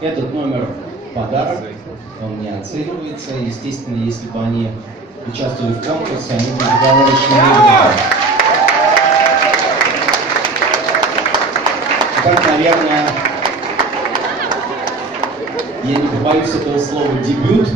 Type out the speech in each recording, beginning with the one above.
Этот номер подарок, он не оценивается. Естественно, если бы они участвовали в конкурсе, они бы безоговорочно выиграли. Так, наверное, я не побоюсь этого слова, дебют.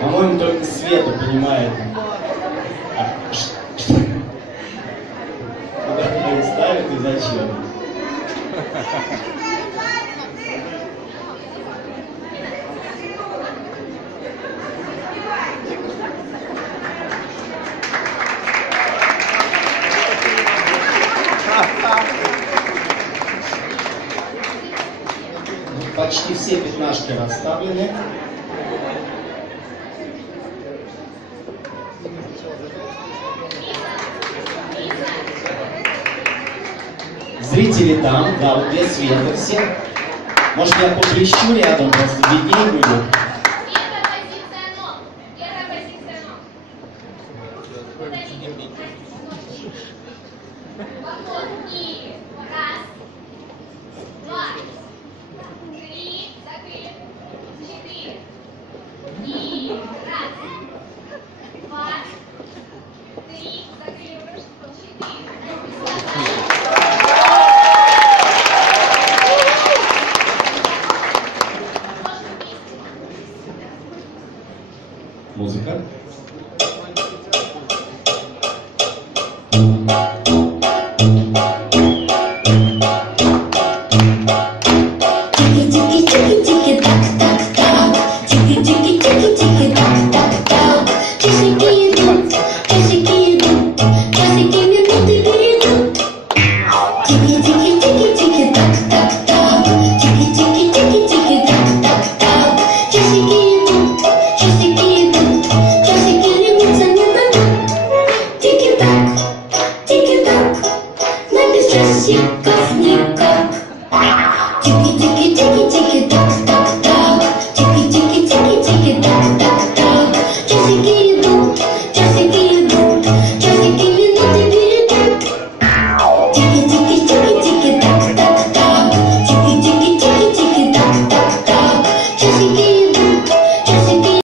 По-моему, только Света понимает, куда ее ставят и зачем. Почти все пятнашки расставлены. Зрители там, да, вот где Света все. Может, я поблещу рядом, просто виднее будет.